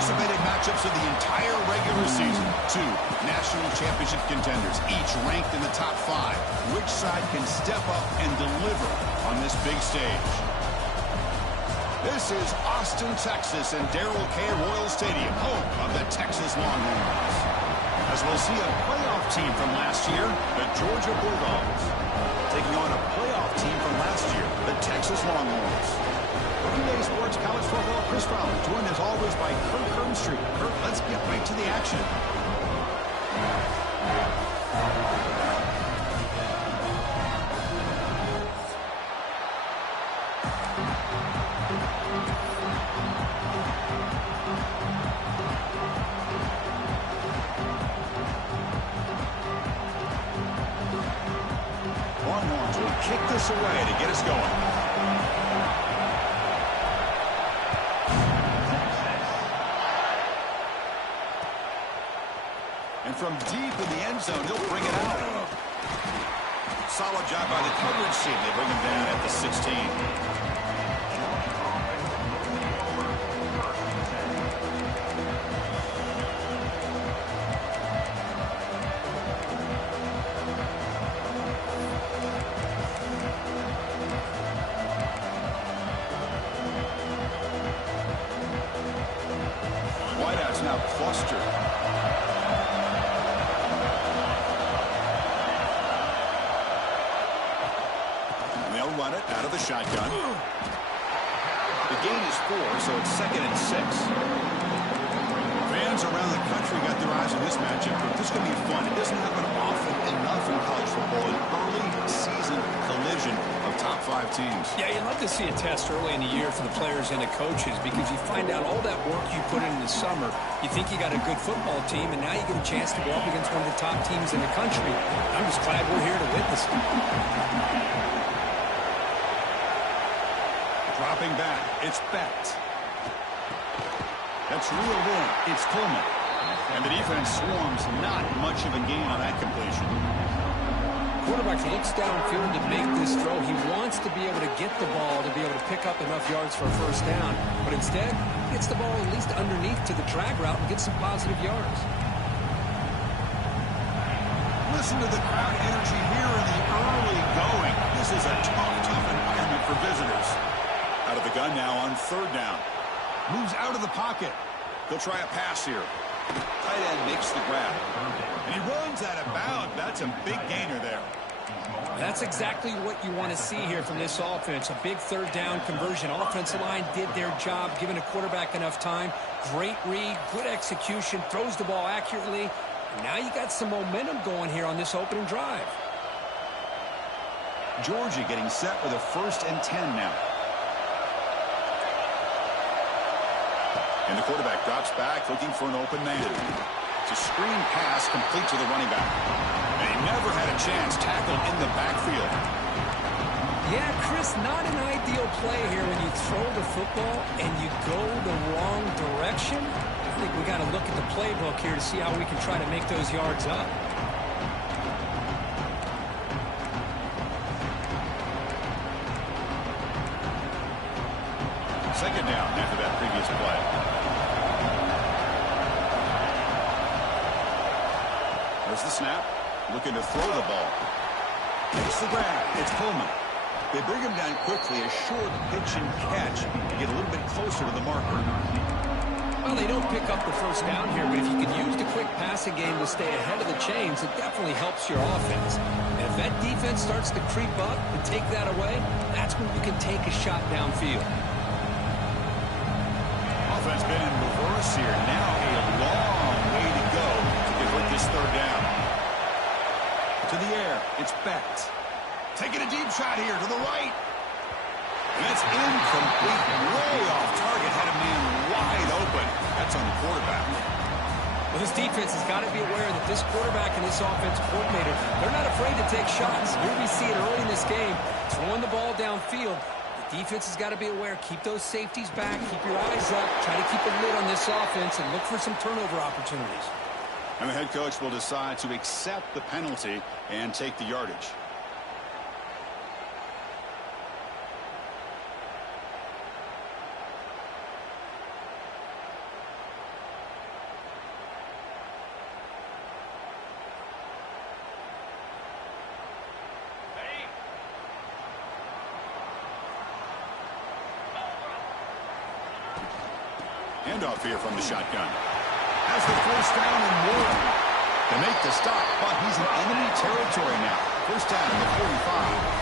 anticipated matchups of the entire regular season. Two national championship contenders, each ranked in the top 5. Which side can step up and deliver on this big stage? This is Austin, Texas, and Darrell K. Royal Stadium, home of the Texas Longhorns. As we'll see a playoff team from last year, the Georgia Bulldogs, taking on a playoff team from last year, the Texas Longhorns. Everyday Sports College Football, Chris Fowler, joined as always by Kurt Kernstreet. Kurt, let's get right to the action. Longhorns will kick this away to get us going. And from deep in the end zone, he'll bring it out. Solid job by the coverage team. They bring him down at the 16. Wideout's now clustered. Run it out of the shotgun. The gain is 4, so it's 2nd and 6. Fans around the country got their eyes on this matchup, but this is going to be fun. It doesn't happen often enough in college football, an early season collision of top 5 teams. Yeah, you'd love to see a test early in the year for the players and the coaches, because you find out all that work you put in the summer. You think you got a good football team, and now you get a chance to go up against one of the top teams in the country. I'm just glad we're here to witness it. Dropping back, it's Becht. That's reeled in, it's Coleman. And the defense swarms, not much of a gain on that completion. Quarterback looks downfield to make this throw. He wants to be able to get the ball to be able to pick up enough yards for a first down. But instead, he gets the ball at least underneath to the drag route and gets some positive yards. Listen to the crowd energy here in the early going. This is a tough environment for visitors. Out of the gun now on 3rd down. Moves out of the pocket. He'll try a pass here. Tight end makes the grab. And he runs out of bounds. That's a big gainer there. That's exactly what you want to see here from this offense. A big 3rd down conversion. Offensive line did their job, giving a quarterback enough time. Great read, good execution, throws the ball accurately. And now you got some momentum going here on this opening drive. Georgia getting set with a 1st and 10 now. And the quarterback drops back, looking for an open man. It's a screen pass complete to the running back. And he never had a chance, tackled in the backfield. Yeah, Chris, not an ideal play here when you throw the football and you go the wrong direction. I think we got to look at the playbook here to see how we can try to make those yards up. Second down after that previous play. There's the snap. Looking to throw the ball. Takes the grab. It's Coleman. They bring him down quickly. A short pitch and catch to get a little bit closer to the marker. Well, they don't pick up the first down here, but if you can use the quick passing game to stay ahead of the chains, it definitely helps your offense. And if that defense starts to creep up and take that away, that's when you can take a shot downfield. Offense been in reverse here. Now a long way to go to convert this 3rd down. To the air, it's Becht. Taking a deep shot here to the right. And it's incomplete, way off target. Had a man wide open. That's on the quarterback. Well, this defense has got to be aware that this quarterback and this offensive coordinator, they're not afraid to take shots. Here we see it early in this game, throwing the ball downfield. Defense has got to be aware. Keep those safeties back. Keep your eyes up. Try to keep a lid on this offense and look for some turnover opportunities. And the head coach will decide to accept the penalty and take the yardage. Handoff here from the shotgun. Has the first down and more. They make the stop, but he's in enemy territory now. First down at the 45.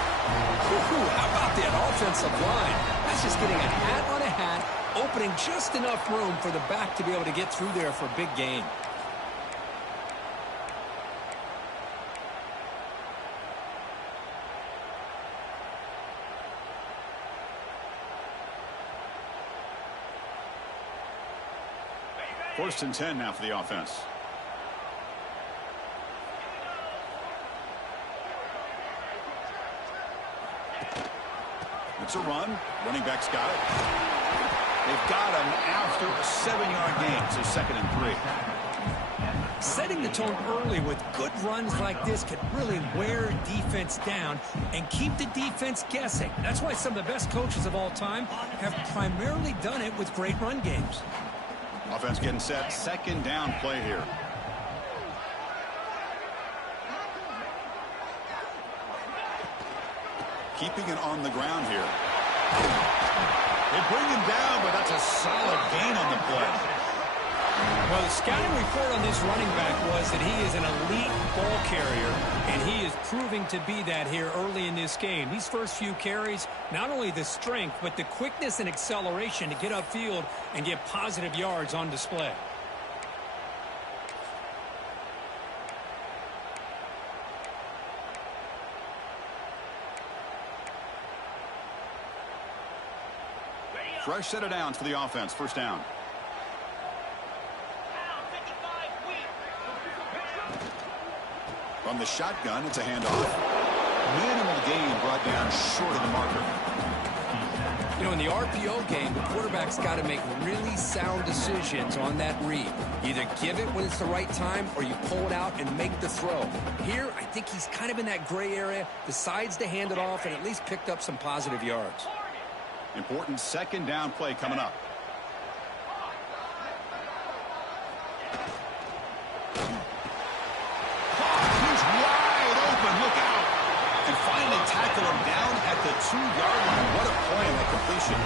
How about that offensive line? That's just getting a hat on a hat, opening just enough room for the back to be able to get through there for a big gain. First and 10 now for the offense. It's a run. Running back's got it. They've got him after a 7-yard gain, so second and 3. Setting the tone early with good runs like this can really wear defense down and keep the defense guessing. That's why some of the best coaches of all time have primarily done it with great run games. Offense getting set. Second down play here. Keeping it on the ground here. They bring him down, but that's a solid gain on the play. Well, the scouting report on this running back was that he is an elite ball carrier, and he is proving to be that here early in this game. These first few carries, not only the strength, but the quickness and acceleration to get upfield and get positive yards on display. Fresh set of downs for the offense. First down. From the shotgun, it's a handoff. Minimal gain brought down short of the marker. You know, in the RPO game, the quarterback's got to make really sound decisions on that read. Either give it when it's the right time or you pull it out and make the throw. Here, I think he's kind of in that gray area, decides to hand it off, and at least picked up some positive yards. Important second down play coming up. He's wide open. Look out. And finally tackle him down at the 2-yard line. What a play on that completion.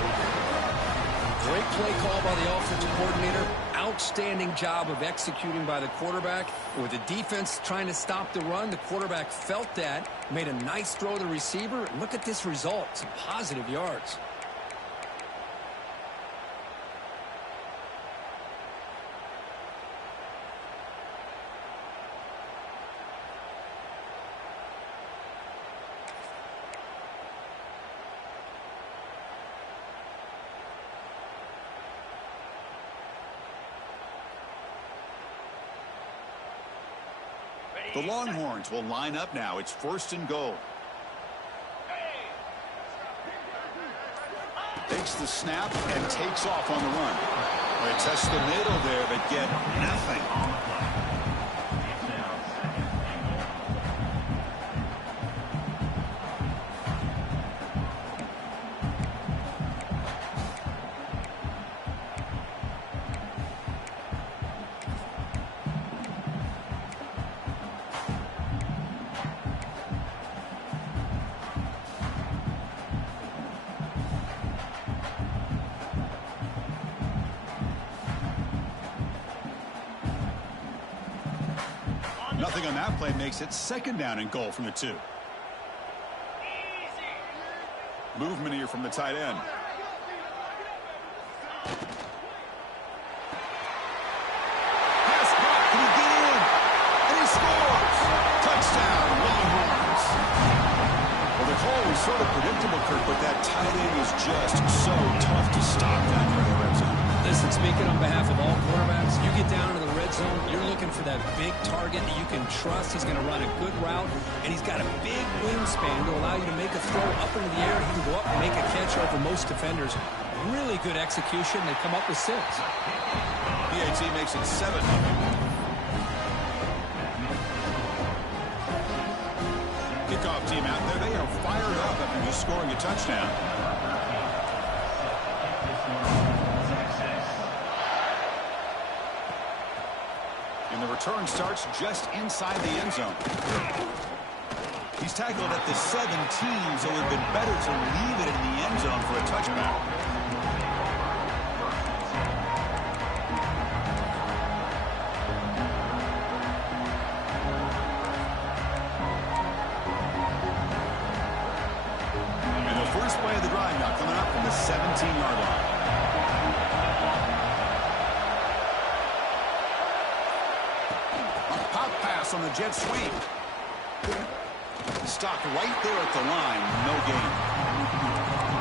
Great play call by the offensive coordinator. Outstanding job of executing by the quarterback. With the defense trying to stop the run, the quarterback felt that, made a nice throw to the receiver. And look at this result. Some positive yards. The Longhorns will line up now. It's first and goal. Takes the snap and takes off on the run. They test the middle there, but get nothing. Nothing on that play makes it second down and goal from the 2. Movement here from the tight end. Pass caught. Can he get in? And he scores. Touchdown, Longhorns. Well, the call was sort of predictable, Kirk, but that tight end is just so tough to stop down here in the red zone. Listen, speaking on behalf of all quarterbacks, you get down to the red zone, you're looking for that big target that you can trust. He's going to run a good route, and he's got a big wingspan to allow you to make a throw up into the air. He can go up and make a catch over most defenders. Really good execution. They come up with 6. PAT makes it 7. Kickoff team out there. They are fired up after just scoring a touchdown. And the return starts just inside the end zone. He's tackled at the 17, so it would have been better to leave it in the end zone for a touchback. play of the drive now, coming up from the 17-yard line. A pop pass on the jet sweep. Stopped right there at the line. No gain.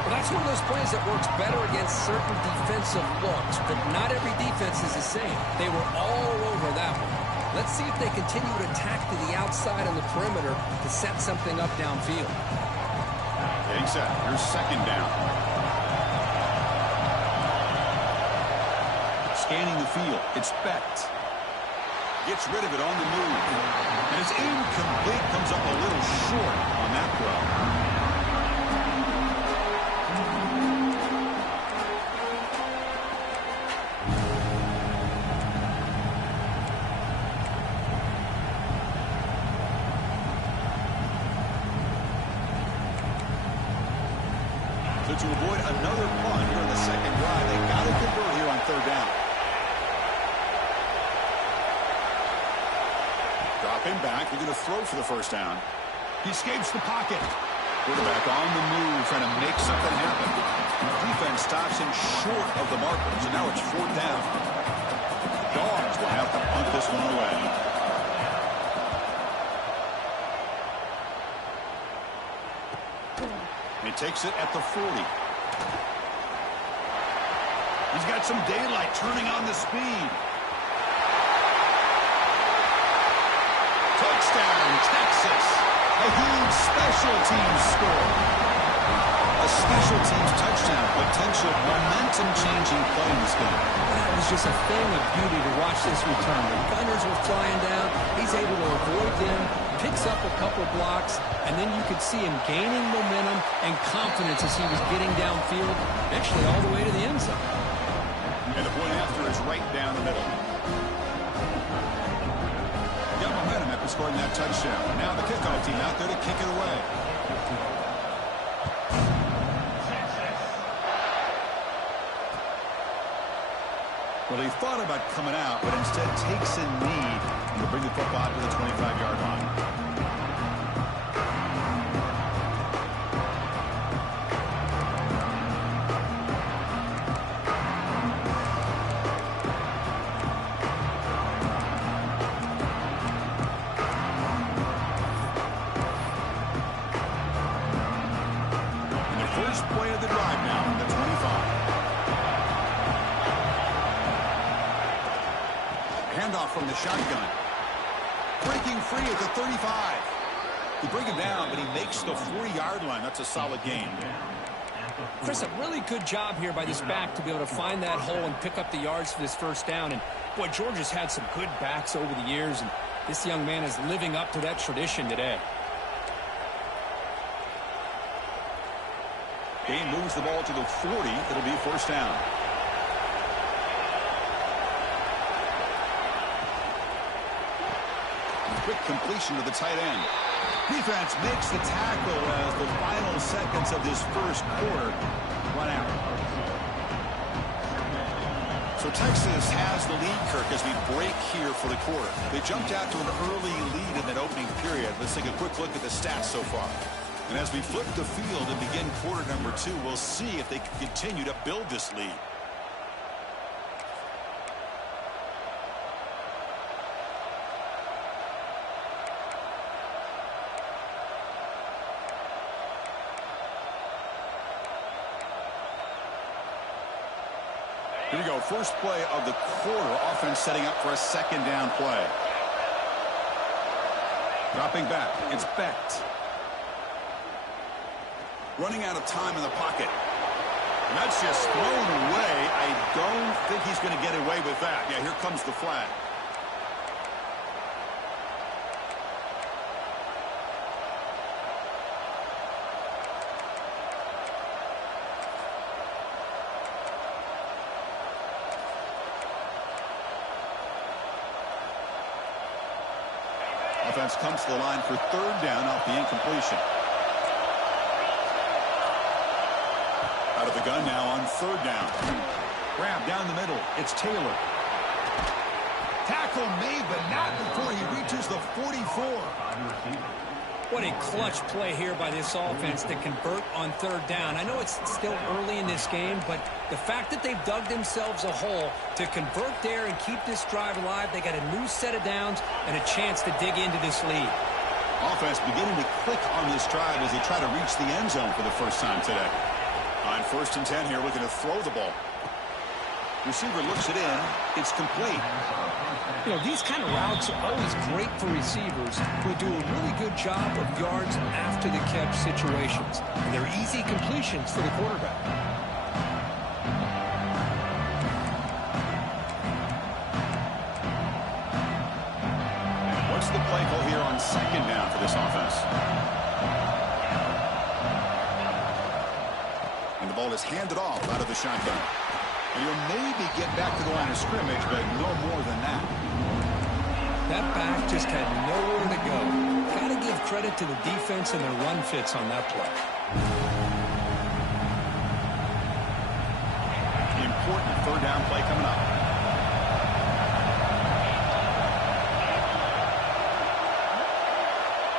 Well, that's one of those plays that works better against certain defensive looks, but not every defense is the same. They were all over that one. Let's see if they continue to attack to the outside on the perimeter to set something up downfield. Getting set. Here's second down. Scanning the field. It's Becht. Gets rid of it on the move. And it's incomplete. Comes up a little short on that throw. So to avoid another punt here in the second drive, they got to convert here on third down. Dropping back, they're going to throw for the first down. He escapes the pocket. Quarterback on the move, trying to make something happen. Defense stops him short of the marker, so now it's fourth down. The Dogs will have to punt this one away. He takes it at the 40. He's got some daylight turning on the speed. Touchdown, Texas. A huge special teams score. A special teams touchdown. Potential momentum-changing play in this game. That was just a thing of beauty to watch this return. The Gunners were flying down. He's able to avoid them, picks up a couple blocks, and then you could see him gaining momentum and confidence as he was getting downfield, eventually all the way to the end zone. And the point after is right down the middle. Got momentum after scoring that touchdown. Now the kickoff team out there to kick it away. Well, he thought about coming out, but instead takes a knee and will bring the football to the 25-yard line. And the first play of the drive now, the 25. Handoff from the shotgun. Breaking free at the 35. They bring him down, but he makes the 40-yard line. That's a solid gain. Chris, a really good job here by this back to be able to find that hole and pick up the yards for this first down. And, boy, Georgia's had some good backs over the years, and this young man is living up to that tradition today. Game moves the ball to the 40. It'll be first down. Quick completion to the tight end. Defense makes the tackle as the final seconds of this first quarter run out. So Texas has the lead, Kirk, as we break here for the quarter. They jumped out to an early lead in that opening period. Let's take a quick look at the stats so far. And as we flip the field and begin quarter number 2, we'll see if they can continue to build this lead. Here we go. First play of the quarter. Offense setting up for a second down play. Dropping back. It's Becht. Running out of time in the pocket. And that's just thrown away. I don't think he's going to get away with that. Yeah, here comes the flag. Offense comes to the line for third down off the incompletion. Out of the gun now on third down. Grab down the middle. It's Taylor. Tackle made, but not before he reaches the 44. What a clutch play here by this offense to convert on third down. I know it's still early in this game, but the fact that they've dug themselves a hole to convert there and keep this drive alive, they got a new set of downs and a chance to dig into this lead. Offense beginning to click on this drive as they try to reach the end zone for the first time today. On 1st and 10 here, looking to throw the ball. Receiver looks it in. It's complete. You know, these kind of routes are always great for receivers who do a really good job of yards after the catch situations. And they're easy completions for the quarterback. What's the play call here on 2nd down for this offense? And the ball is handed off out of the shotgun. And you'll maybe get back to the line of scrimmage, but no more than that. That back just had nowhere to go. Got to give credit to the defense and their run fits on that play. Important 3rd down play coming up.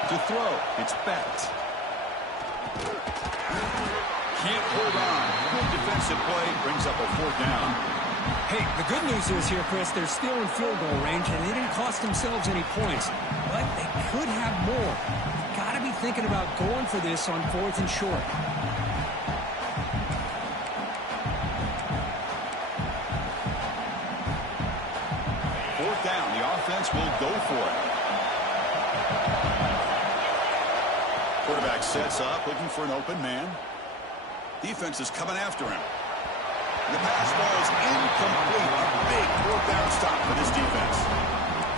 To throw, it's Becht. Can't hold on. Good defensive play brings up a 4th down. Hey, the good news is here, Chris, they're still in field goal range, and they didn't cost themselves any points. But they could have more. You've got to be thinking about going for this on 4th and short. 4th down, the offense will go for it. Quarterback sets up, looking for an open man. Defense is coming after him. The pass ball is incomplete. A big 4th down stop for this defense.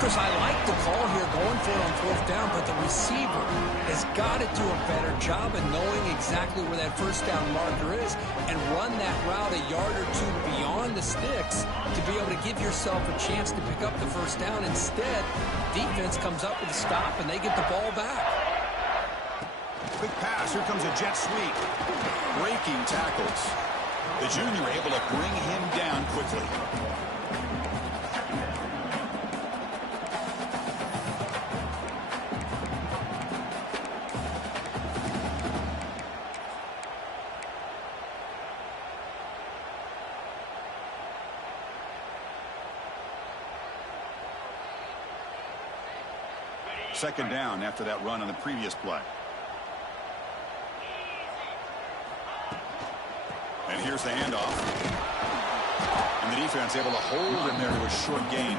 Chris, I like the call here going for it on 4th down, but the receiver has got to do a better job of knowing exactly where that 1st down marker is and run that route a yard or two beyond the sticks to be able to give yourself a chance to pick up the 1st down. Instead, defense comes up with a stop and they get the ball back. Quick pass. Here comes a jet sweep. Breaking tackles. The junior able to bring him down quickly. Second down after that run on the previous play. And here's the handoff. And the defense able to hold him there to a short gain.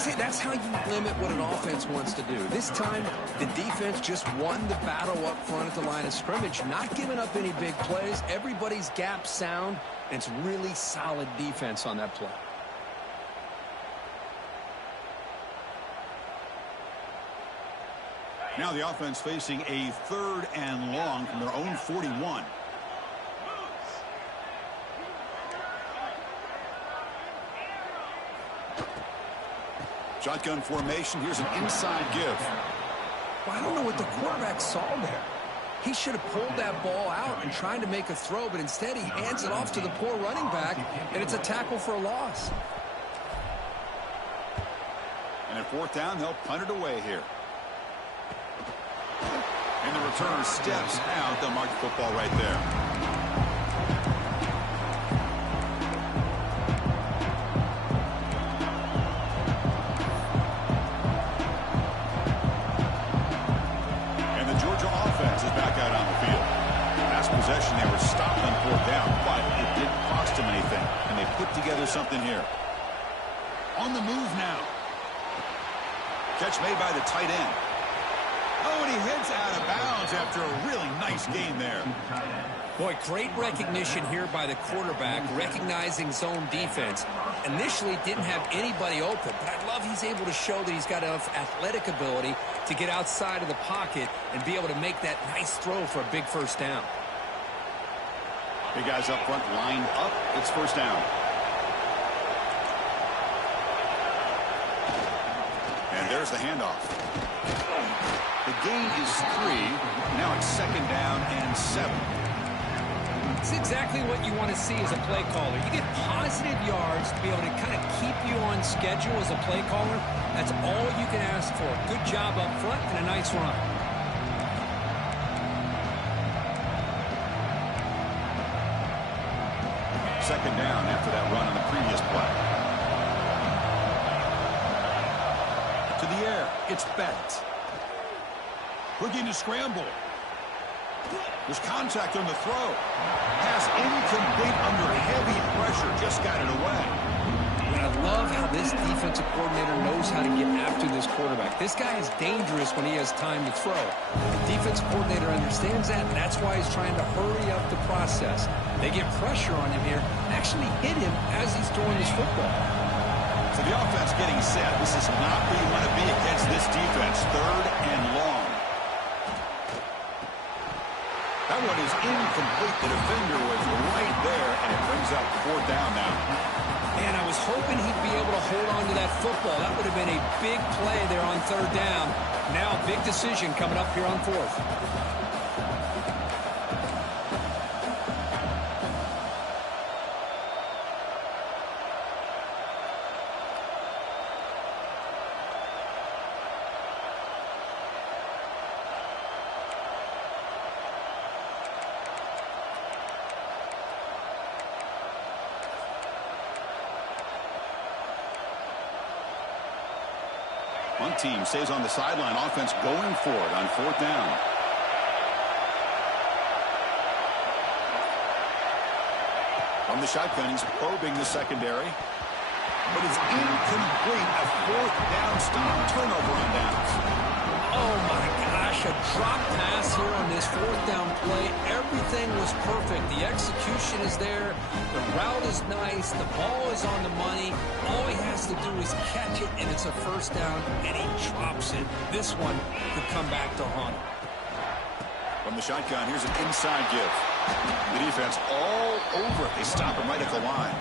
See, that's how you limit what an offense wants to do. This time, the defense just won the battle up front at the line of scrimmage, not giving up any big plays. Everybody's gap sound, and it's really solid defense on that play. Now the offense facing a 3rd and long from their own 41. Shotgun formation. Here's an inside give. Well, I don't know what the quarterback saw there. He should have pulled that ball out and tried to make a throw, but instead he hands it off to the poor running back, and it's a tackle for a loss. And at 4th down, they'll punt it away here. And the returner steps out. They'll mark the football right there. And the Georgia offense is back out on the field. Last possession, they were stopped on 4th down, but it didn't cost them anything. And they put together something here. On the move now. Catch made by the tight end. Oh, and he heads out of bounds after a really nice gain there. Boy, great recognition here by the quarterback, recognizing zone defense. Initially didn't have anybody open, but I love he's able to show that he's got enough athletic ability to get outside of the pocket and be able to make that nice throw for a big 1st down. Big guys up front lined up. It's 1st down. And there's the handoff. The gain is 3. Now it's 2nd down and 7. It's exactly what you want to see as a play caller. You get positive yards to be able to kind of keep you on schedule as a play caller. That's all you can ask for. Good job up front and a nice run. second down after that run on the previous play. To the air. It's Becht. Looking to scramble. There's contact on the throw. Pass incomplete under heavy pressure. Just got it away. And I love how this defensive coordinator knows how to get after this quarterback. This guy is dangerous when he has time to throw. The defensive coordinator understands that, and that's why he's trying to hurry up the process. They get pressure on him here and actually hit him as he's throwing his football. So the offense getting set. This is not where you want to be against this defense. Third and long. That one is incomplete. The defender was right there, and it brings up fourth down now. Man, I was hoping he'd be able to hold on to that football. That would have been a big play there on third down. Now, big decision coming up here on fourth. One team stays on the sideline. Offense going for it on fourth down. From the shotgun, he's probing the secondary. But it's incomplete. A fourth down stop. Turnover on downs. Oh, my gosh. A drop pass here on this fourth down play. Everything was perfect. The execution is there. The route is nice. The ball is on the money. All he has to do is catch it, and it's a first down, and he drops it. This one could come back to haunt him. From the shotgun, here's an inside give. The defense all over it. They stop him right at the line.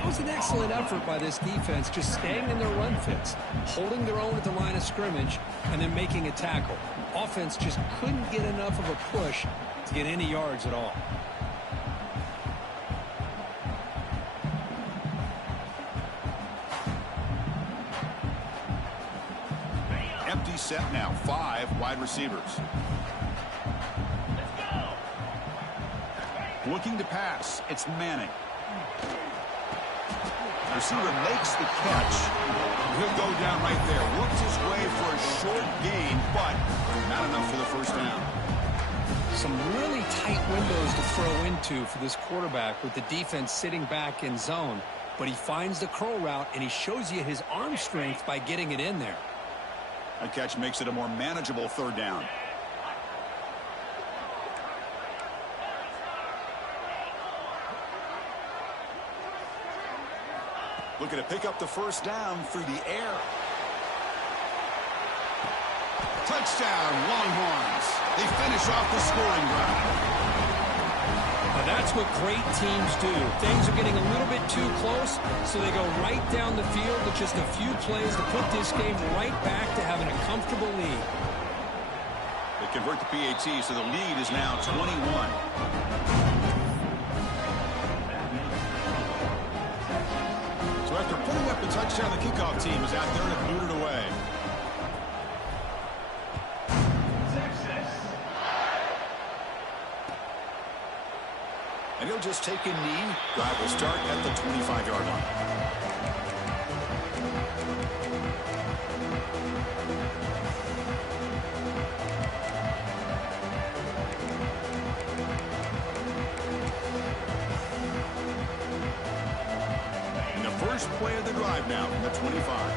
It was an excellent effort by this defense, just staying in their run fits, holding their own at the line of scrimmage, and then making a tackle. Offense just couldn't get enough of a push to get any yards at all. Empty set now. 5 wide receivers. Looking to pass. It's Manning. The receiver makes the catch. He'll go down right there. Works his way for a short gain, but not enough for the first down. Some really tight windows to throw into for this quarterback with the defense sitting back in zone. But he finds the curl route, and he shows you his arm strength by getting it in there. That catch makes it a more manageable third down. Looking to pick up the first down through the air. Touchdown, Longhorns. They finish off the scoring drive. Now that's what great teams do. Things are getting a little bit too close, so they go right down the field with just a few plays to put this game right back to having a comfortable lead. They convert the PAT, so the lead is now 21. So after putting up the touchdown, the kickoff team is out there to boot it away. And he'll just take a knee. Drive will start at the 25-yard line. And the first play of the drive now from the 25.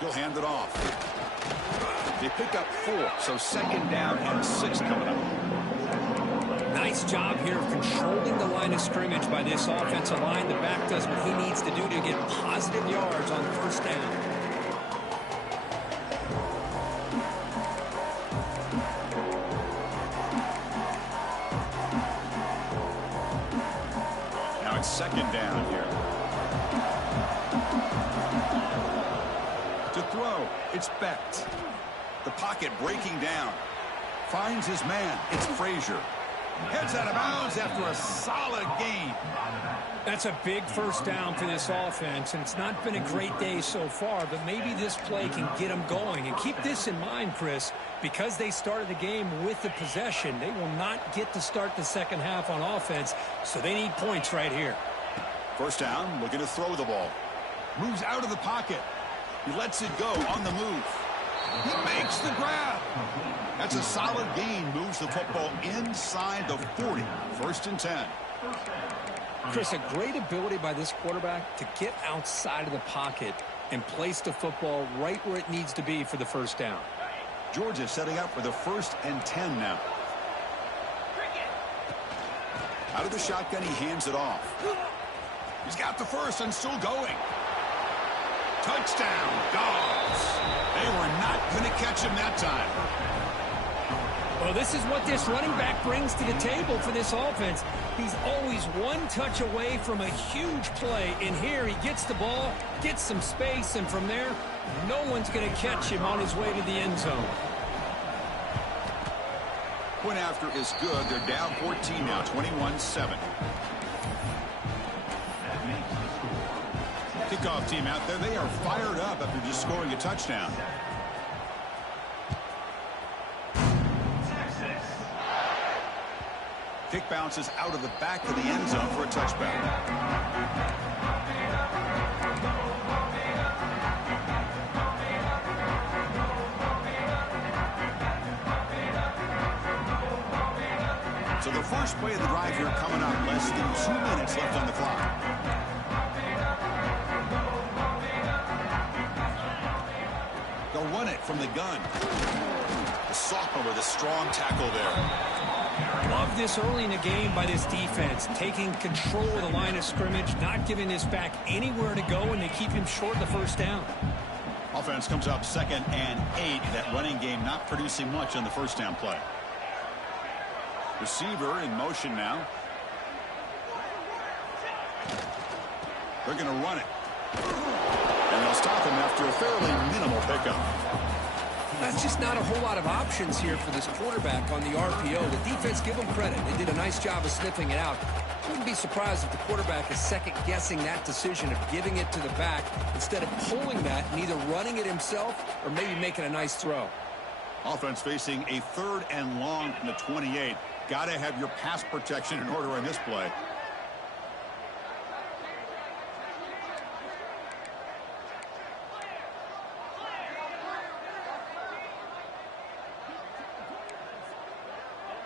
He'll hand it off. They pick up 4, so second down and 6 coming up. Nice job here of controlling the line of scrimmage by this offensive line. The back does what he needs to do to get positive yards on first down. Now it's second down here. To throw, it's Becht. The pocket breaking down. Finds his man. It's Frazier. Heads out of bounds after a solid gain. That's a big first down for this offense, and it's not been a great day so far, but maybe this play can get them going. And keep this in mind, Chris, because they started the game with the possession, they will not get to start the second half on offense, so they need points right here. First down, looking to throw the ball. Moves out of the pocket. He lets it go on the move. He makes the grab. That's a solid gain. Moves the football inside the 40. First and 10. Chris, a great ability by this quarterback to get outside of the pocket and place the football right where it needs to be for the first down. Georgia setting up for the first and 10 now. Out of the shotgun, he hands it off. He's got the first and still going. Touchdown, Dogs. They were not going to catch him that time. Well, this is what this running back brings to the table for this offense. He's always one touch away from a huge play. And here he gets the ball, gets some space, and from there, no one's going to catch him on his way to the end zone. Point after is good. They're down 14 now, 21-7. Kickoff team out there. They are fired up after just scoring a touchdown. Kick bounces out of the back of the end zone for a touchback. So the first play of the drive here coming up. Less than 2 minutes left on the clock. They'll run it from the gun. The sophomore with a strong tackle there. Love this early in the game by this defense, taking control of the line of scrimmage, not giving this back anywhere to go, and they keep him short of the first down. Offense comes up 2nd and 8. That running game not producing much on the first down play. Receiver in motion now. They're going to run it. And they'll stop him after a fairly minimal pickup. That's just not a whole lot of options here for this quarterback on the RPO. The defense, give them credit. They did a nice job of sniffing it out. Wouldn't be surprised if the quarterback is second-guessing that decision of giving it to the back instead of pulling that and either running it himself or maybe making a nice throw. Offense facing a 3rd and long from the 28. Got to have your pass protection in order on this play.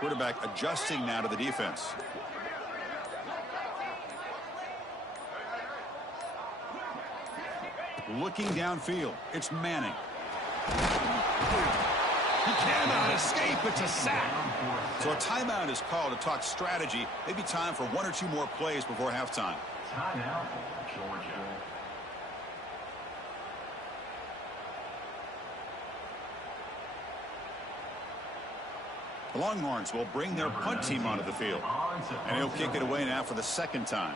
Quarterback adjusting now to the defense. Looking downfield. It's Manning. He cannot escape. It's a sack. So a timeout is called to talk strategy. Maybe time for 1 or 2 more plays before halftime. Timeout, Georgia. The Longhorns will bring their punt team onto the field. And he'll kick it away now for the 2nd time.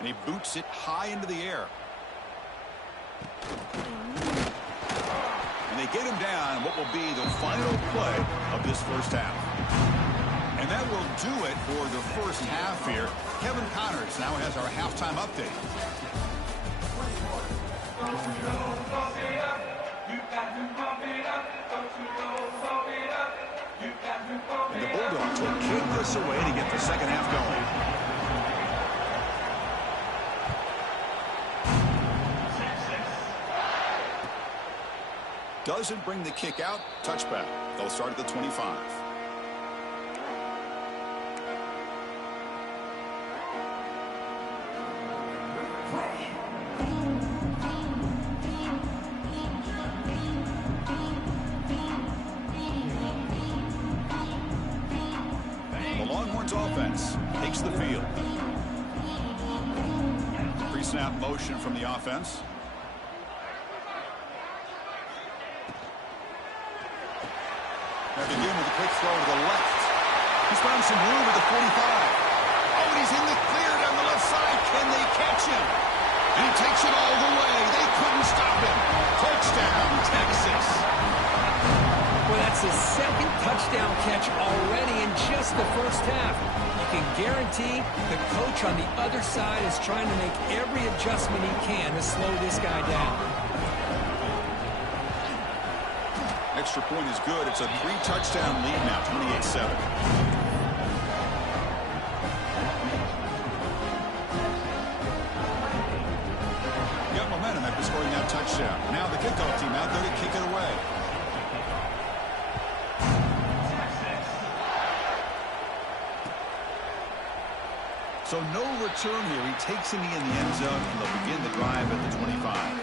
And he boots it high into the air. And they get him down what will be the final play of this first half. And that will do it for the first half here. Kevin Connors now has our halftime update. And the Bulldogs will kick this away to get the second half going. Doesn't bring the kick out. Touchback. They'll start at the 25. The Longhorns offense takes the field. Pre-snap motion from the offense. Now begin with a quick throw to the left. He's found some room at the 45. Oh, and he's in the clear down the left side. Can they catch him? And he takes it all the way. They couldn't stop him. Touchdown, Texas. his second touchdown catch already in just the first half. You can guarantee the coach on the other side is trying to make every adjustment he can to slow this guy down. Extra point is good. It's a 3-touchdown lead now, 28-7. Got momentum after scoring that touchdown. Now the kickoff team out there to kick it away. So no return here. He takes it in the end zone, and they'll begin the drive at the 25.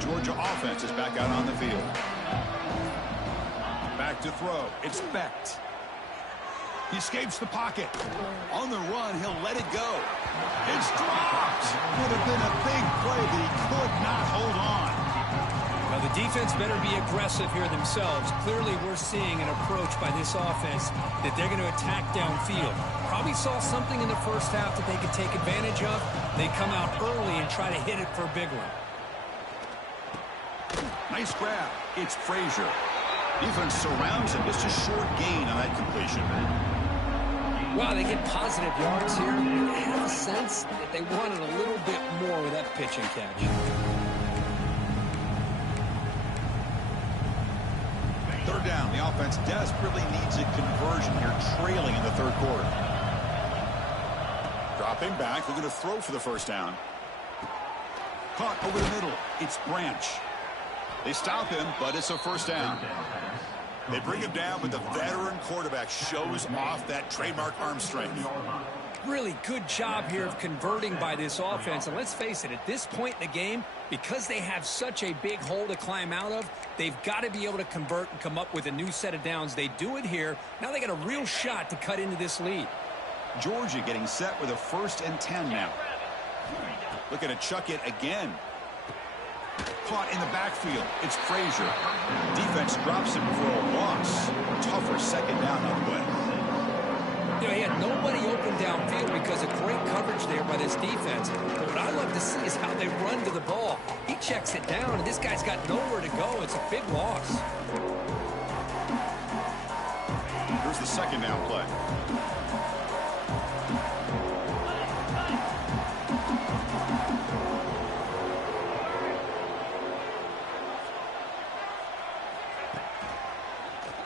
Georgia offense is back out on the field. Back to throw. It's Becht. He escapes the pocket. On the run, he'll let it go. It's dropped. Would have been a big play, but he could not hold on. Well, the defense better be aggressive here themselves. Clearly, we're seeing an approach by this offense that they're going to attack downfield. Probably saw something in the first half that they could take advantage of. They come out early and try to hit it for a big one. Nice grab. It's Frazier. Defense surrounds him. Just a short gain on that completion. Wow, they get positive yards here. I have a sense that they wanted a little bit more with that pitch and catch. Third down. The offense desperately needs a conversion here, trailing in the third quarter. Dropping back. They're going to throw for the first down. Caught over the middle. It's Branch. They stop him, but it's a first down. They bring him down, but the veteran quarterback shows off that trademark arm strength. Really good job here of converting by this offense. And let's face it, at this point in the game, because they have such a big hole to climb out of, they've got to be able to convert and come up with a new set of downs. They do it here. Now they got a real shot to cut into this lead. Georgia getting set with a 1st and 10 now. Looking to chuck it again. Caught in the backfield. It's Frazier. Defense drops him for a loss. Tougher second down on the way. You know, he had nobody open downfield because of great coverage there by this defense. But what I love to see is how they run to the ball. He checks it down, and this guy's got nowhere to go. It's a big loss. Here's the second down play.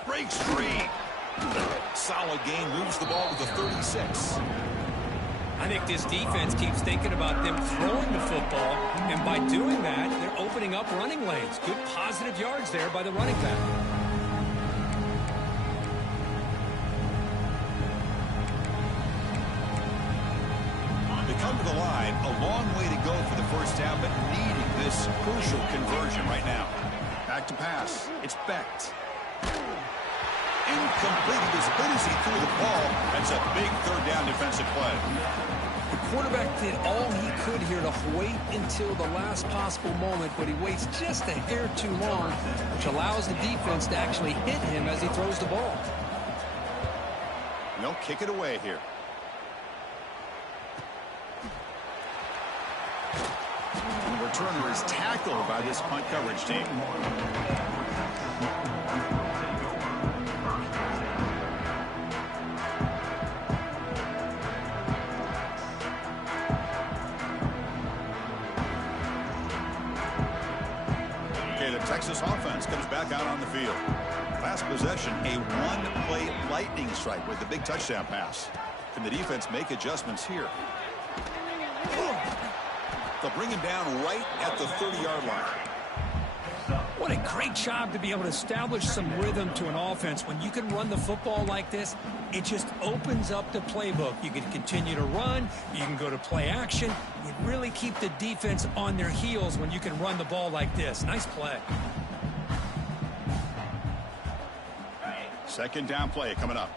Breaks free. Solid gain, moves the ball to the 36. I think this defense keeps thinking about them throwing the football, and by doing that, they're opening up running lanes. Good positive yards there by the running back. They come to the line, a long way to go for the first down, but needing this crucial conversion right now. Back to pass. It's Becht. Incomplete. As good as he threw the ball, that's a big third down defensive play. The quarterback did all he could here to wait until the last possible moment, but he waits just a hair too long, which allows the defense to actually hit him as he throws the ball. And they'll kick it away here. And the returner is tackled by this punt coverage team. Texas offense comes back out on the field. Last possession, a one-play lightning strike with the big touchdown pass. Can the defense make adjustments here? They'll bring him down right at the 30-yard line. What a great job to be able to establish some rhythm to an offense. When you can run the football like this, it just opens up the playbook. You can continue to run. You can go to play action. You really keep the defense on their heels when you can run the ball like this. Nice play. Second down play coming up.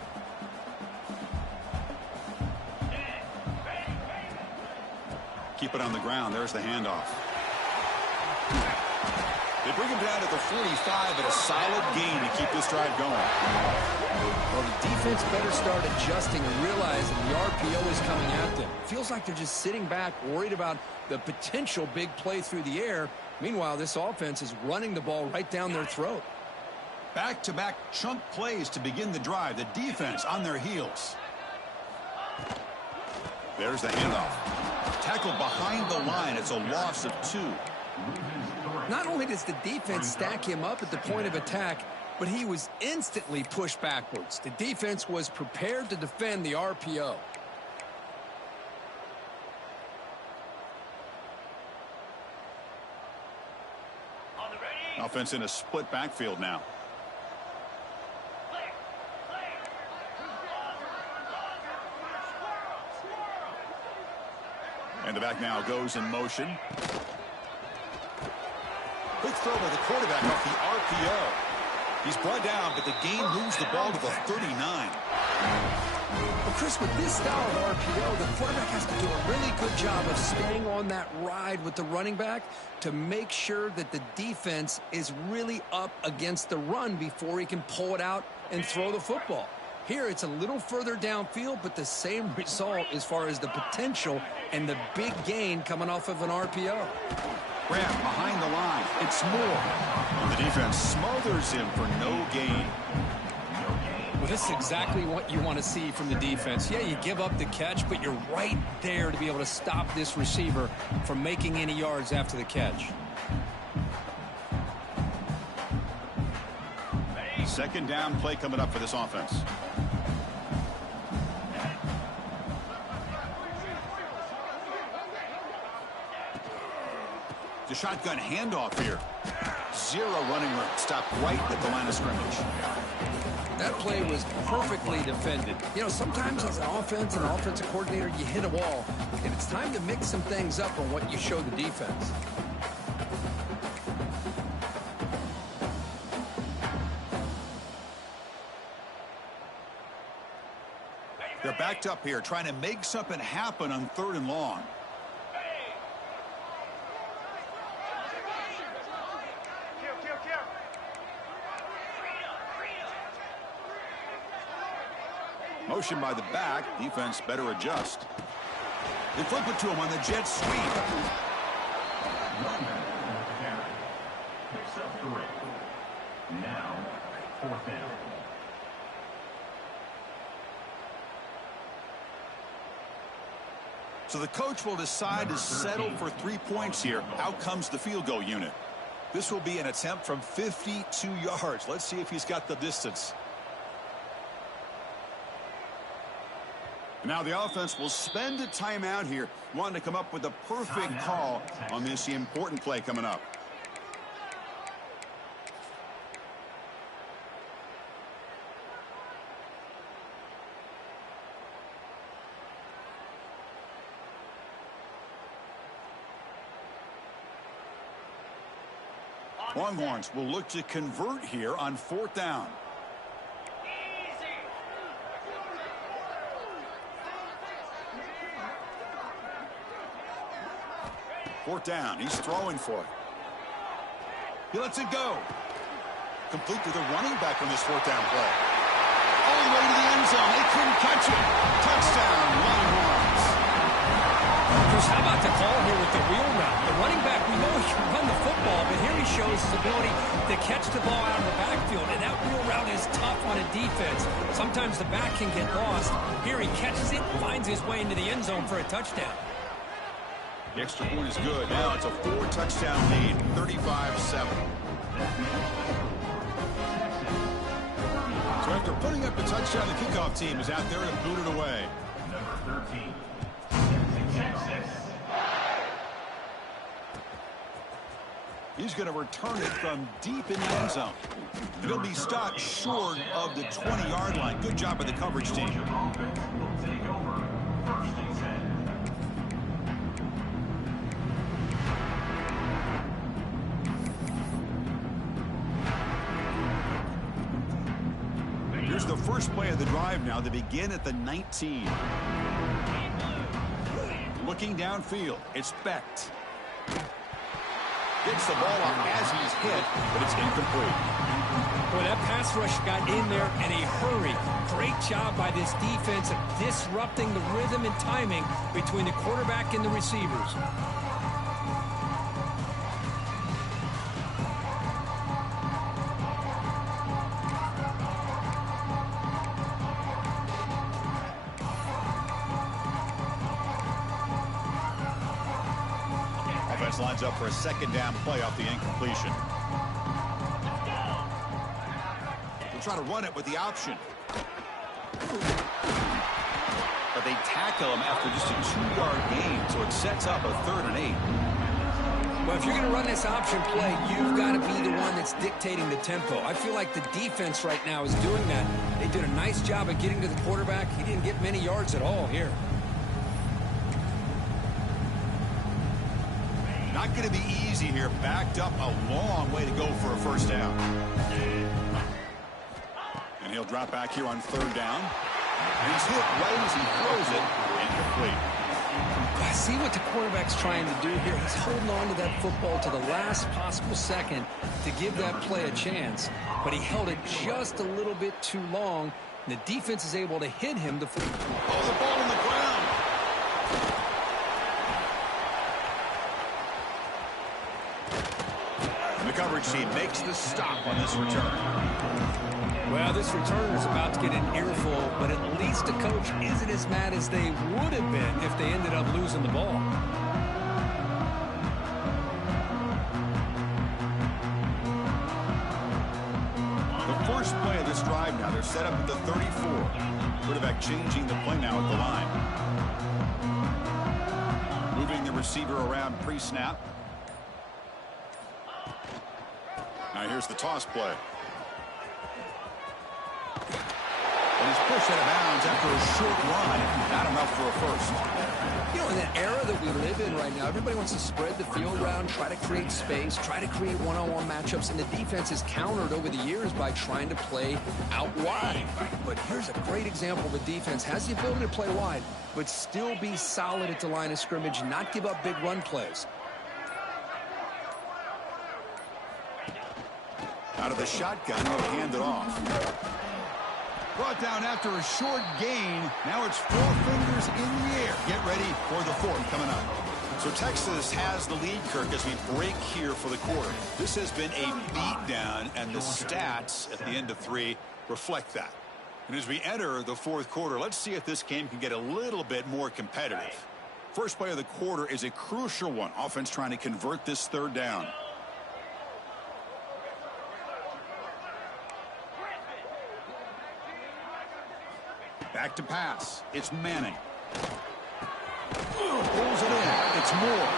Keep it on the ground. There's the handoff. They bring him down at the 45 at a solid gain to keep this drive going. Well, the defense better start adjusting and realizing the RPO is coming at them. Feels like they're just sitting back, worried about the potential big play through the air. Meanwhile, this offense is running the ball right down their throat. Back-to-back chunk plays to begin the drive. The defense on their heels. There's the handoff. Tackled behind the line. It's a loss of 2. Not only does the defense stack him up at the point of attack, but he was instantly pushed backwards. The defense was prepared to defend the RPO. Offense in a split backfield now. And the back now goes in motion. Quick throw by the quarterback off the RPO. He's brought down, but the gain moves the ball to the 39. Well, Chris, with this style of RPO, the quarterback has to do a really good job of staying on that ride with the running back to make sure that the defense is really up against the run before he can pull it out and throw the football. Here, it's a little further downfield, but the same result as far as the potential and the big gain coming off of an RPO. Grab behind the line. It's Moore. And the defense smothers him for no gain. Well, this is exactly what you want to see from the defense. Yeah, you give up the catch, but you're right there to be able to stop this receiver from making any yards after the catch. Second down play coming up for this offense. The shotgun handoff here. 0 running room. Stopped right at the line of scrimmage. That play was perfectly defended. You know, sometimes as an offensive coordinator, you hit a wall, and it's time to mix some things up on what you show the defense. They're backed up here, trying to make something happen on 3rd and long. Motion by the back. Defense better adjust. They flip it to him on the jet sweep. Picks up 3. Now, 4th down. So the coach will decide to settle for 3 points here. Out comes the field goal unit. This will be an attempt from 52 yards. Let's see if he's got the distance. Now the offense will spend a timeout here, wanting to come up with a perfect call on this important play coming up. Longhorns will look to convert here on 4th down. Fourth down. He's throwing for it. He lets it go. Complete to the running back on this 4th down play. All the way to the end zone. They couldn't catch it. Touchdown, Longhorns. Chris, how about the call here with the wheel route? The running back, we know he can run the football, but here he shows his ability to catch the ball out of the backfield, and that wheel route is tough on a defense. Sometimes the back can get lost. Here he catches it, finds his way into the end zone for a touchdown. The extra point is good. Now it's a 4-touchdown lead, 35-7. So after putting up the touchdown, the kickoff team is out there to boot it away. Number 13. He's going to return it from deep in the end zone. He'll be stopped short of the 20-yard line. Good job by the coverage team. Offense will take over 1st and 10. first play of the drive now. They begin at the 19. Looking downfield, it's Becht. Gets the ball off as he's hit, but it's incomplete. Boy, that pass rush got in there in a hurry. Great job by this defense of disrupting the rhythm and timing between the quarterback and the receivers. Lines up for a second down play off the incompletion. They'll try to run it with the option. But they tackle him after just a 2-yard gain, so it sets up a 3rd and 8. Well, if you're going to run this option play, you've got to be the one that's dictating the tempo. I feel like the defense right now is doing that. They did a nice job of getting to the quarterback. He didn't get many yards at all here. Not going to be easy here. Backed up a long way to go for a first down. And he'll drop back here on 3rd down. And he's hit right as he throws it. Incomplete. I see what the quarterback's trying to do here. He's holding on to that football to the last possible second to give that play a chance. But he held it just a little bit too long. And the defense is able to hit him. The ball on the ground. The coverage team makes the stop on this return. Well, this returner is about to get an earful, but at least the coach isn't as mad as they would have been if they ended up losing the ball. The first play of this drive now, they're set up at the 34. Quarterback changing the play now at the line. Moving the receiver around pre-snap. Now here's the toss play. And he's pushed out of bounds after a short run. Not enough for a first. You know, in the era that we live in right now, everybody wants to spread the field around, try to create space, try to create one-on-one matchups, and the defense is countered over the years by trying to play out wide. But here's a great example of a defense has the ability to play wide, but still be solid at the line of scrimmage, not give up big run plays. Out of the shotgun, he'll hand it off. Brought down after a short gain. Now it's 4 fingers in the air. Get ready for the 4th coming up. So Texas has the lead, Kirk, as we break here for the quarter. This has been a beatdown, and the stats at the end of 3 reflect that. And as we enter the 4th quarter, let's see if this game can get a little bit more competitive. First play of the quarter is a crucial one. Offense trying to convert this 3rd down. Back to pass. It's Manning. Pulls it in. It's Moore.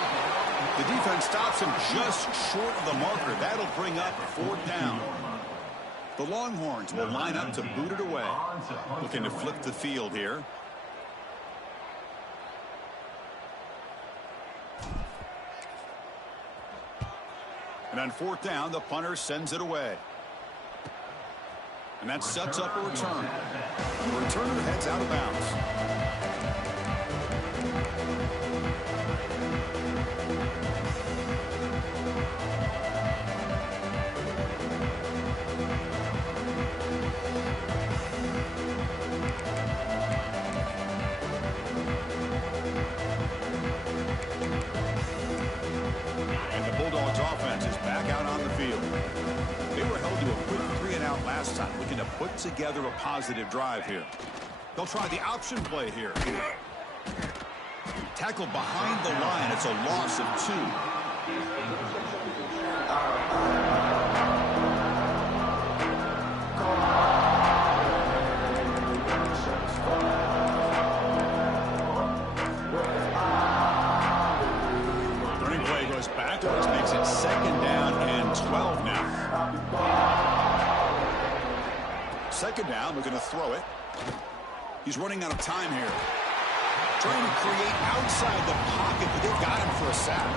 The defense stops him just short of the marker. That'll bring up 4th down. The Longhorns will line up to boot it away. Looking to flip the field here. And on 4th down, the punter sends it away. And that sets up a return. The returner heads out of bounds. And the Bulldogs offense is back out on the field. They were held to a quick 3-and-out last time, looking to put together a positive drive here. They'll try the option play here. Tackled behind the line. It's a loss of 2. Running play goes backwards, makes it 2nd down and 12 now. 2nd down, we're going to throw it. He's running out of time here. Trying to create outside the pocket, but they've got him for a sack.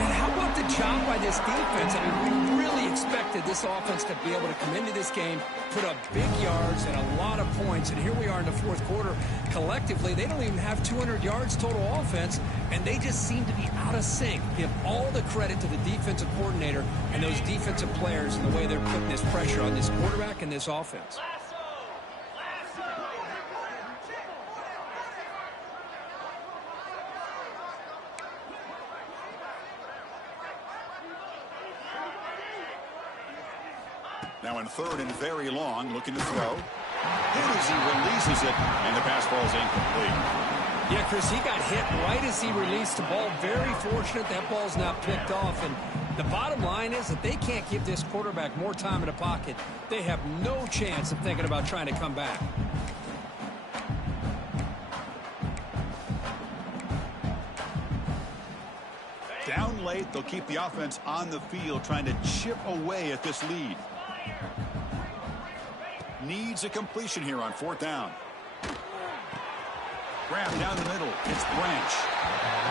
And how about the job by this defense? I mean, we really expected this offense to be able to come into this game, put up big yards and a lot of points. And here we are in the fourth quarter. Collectively, they don't even have 200 yards total offense, and they just seem to be out of sync. Give all the credit to the defensive coordinator and those defensive players and the way they're putting this pressure on this quarterback and this offense. Now in third and very long, looking to throw. Hit as he releases it, and the pass ball is incomplete. Yeah, Chris, he got hit right as he released the ball. Very fortunate that ball's not picked off. And the bottom line is that they can't give this quarterback more time in the pocket. They have no chance of thinking about trying to come back. Down late, they'll keep the offense on the field, trying to chip away at this lead. Needs a completion here on fourth down. Grab down the middle. It's Branch.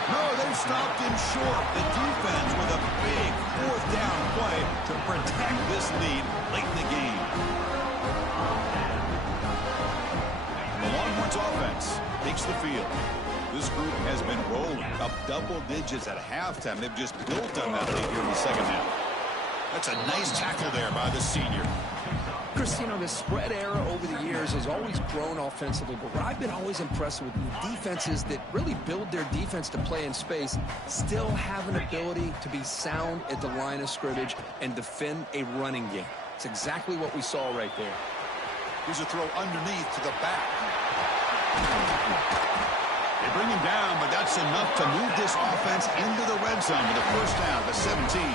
No, they stopped him short. The defense with a big fourth down play to protect this lead late in the game. The Longhorns offense takes the field. This group has been rolling up double digits at halftime. They've just built on that lead here in the second half. That's a nice tackle there by the senior. Chris, you know, the spread era over the years has always grown offensively, but what I've been always impressed with the defenses that really build their defense to play in space still have an ability to be sound at the line of scrimmage and defend a running game. It's exactly what we saw right there. Here's a throw underneath to the back. They bring him down, but that's enough to move this offense into the red zone with a first down to 17.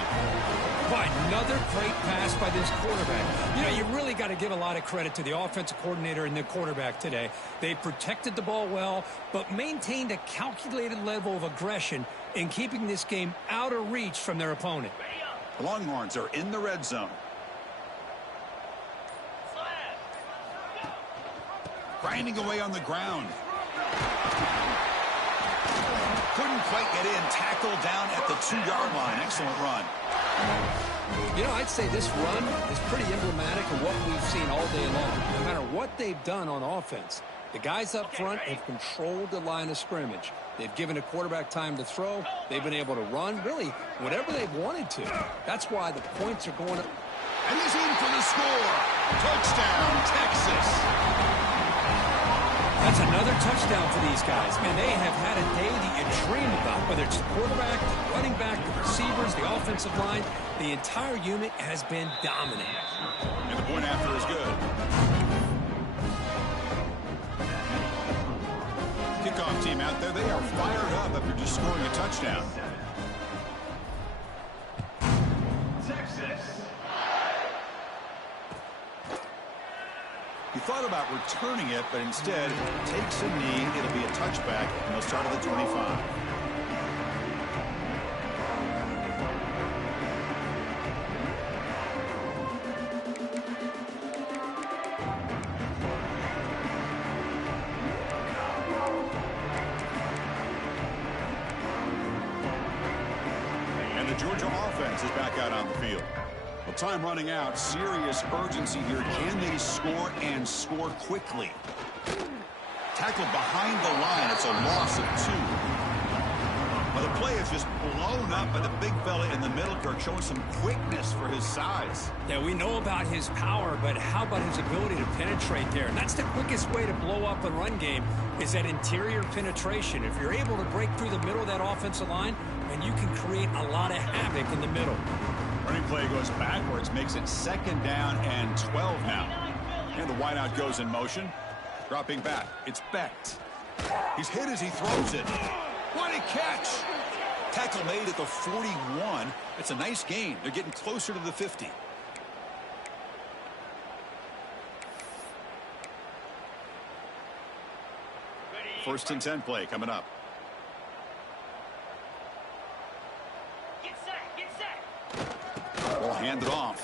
But another great pass by this quarterback. You know, you really got to give a lot of credit to the offensive coordinator and the quarterback today. They protected the ball well, but maintained a calculated level of aggression in keeping this game out of reach from their opponent. The Longhorns are in the red zone. Grinding away on the ground. Couldn't quite get in. Tackled down at the 2-yard line. Excellent run. You know, I'd say this run is pretty emblematic of what we've seen all day long. No matter what they've done on offense, the guys up front have controlled the line of scrimmage. They've given the quarterback time to throw. They've been able to run, really, whatever they've wanted to. That's why the points are going up. And he's in for the score. Touchdown, Texas. That's another touchdown for these guys. Man, they have had a day that you dream about, whether it's the quarterback, the running back, the receivers, the offensive line. The entire unit has been dominant. And the point after is good. Kickoff team out there, they are fired up after just scoring a touchdown. He thought about returning it, but instead takes a knee. It'll be a touchback, and they'll start at the 25. And the Georgia offense is back out on the field. Well, time running out. Serious urgency here. Can they score and score quickly? Tackled behind the line. It's a loss of 2. Well, the play is just blown up by the big fella in the middle. Kirk showing some quickness for his size. Yeah, we know about his power, but how about his ability to penetrate there? And that's the quickest way to blow up a run game is that interior penetration. If you're able to break through the middle of that offensive line, and you can create a lot of havoc in the middle. Running play goes backwards, makes it second down and 12 now. And the wideout goes in motion. Dropping back, it's Becht. He's hit as he throws it. What a catch! Tackle made at the 41. It's a nice gain. They're getting closer to the 50. First and 10 play coming up. Ball handed off.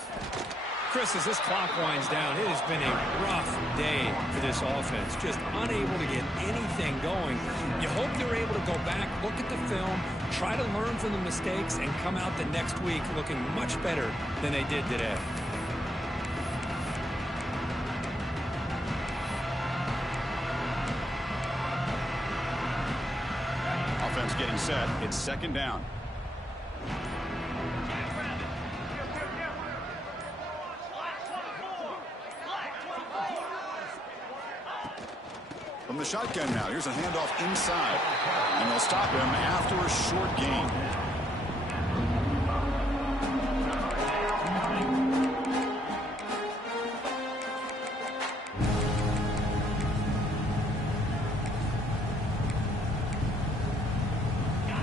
Chris, as this clock winds down, it has been a rough day for this offense. Just unable to get anything going. You hope they're able to go back, look at the film, try to learn from the mistakes, and come out the next week looking much better than they did today. Offense getting set. It's second down. From the shotgun now, here's a handoff inside. And they'll stop him after a short gain.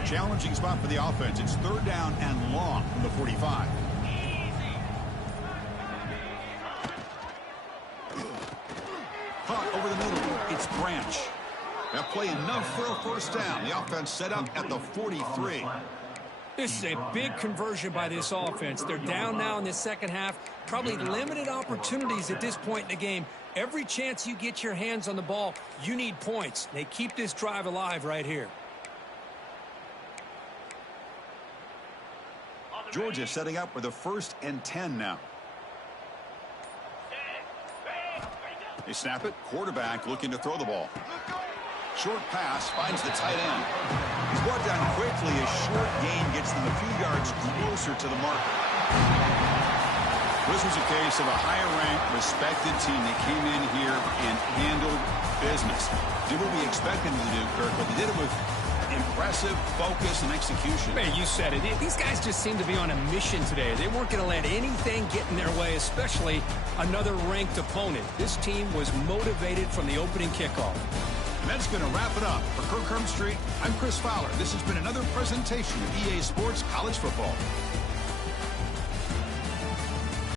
Challenging spot for the offense. It's third down and long from the 45. Caught over the middle. It's Branch. That play enough for a first down. The offense set up at the 43. This is a big conversion by this offense. They're down now in the second half. Probably limited opportunities at this point in the game. Every chance you get your hands on the ball, you need points. They keep this drive alive right here. Georgia setting up with a 1st and 10 now. They snap it. Quarterback looking to throw the ball. Short pass finds the tight end. He's brought down quickly. A short gain gets them a few yards closer to the marker. This was a case of a higher-ranked, respected team that came in here and handled business. Did what we expected them to do, Kirk, but they did it with impressive focus and execution. Man, you said it. These guys just seem to be on a mission today. They weren't going to let anything get in their way, especially another ranked opponent. This team was motivated from the opening kickoff. And that's going to wrap it up. For Kirk Herbstreit, I'm Chris Fowler. This has been another presentation of EA Sports College Football.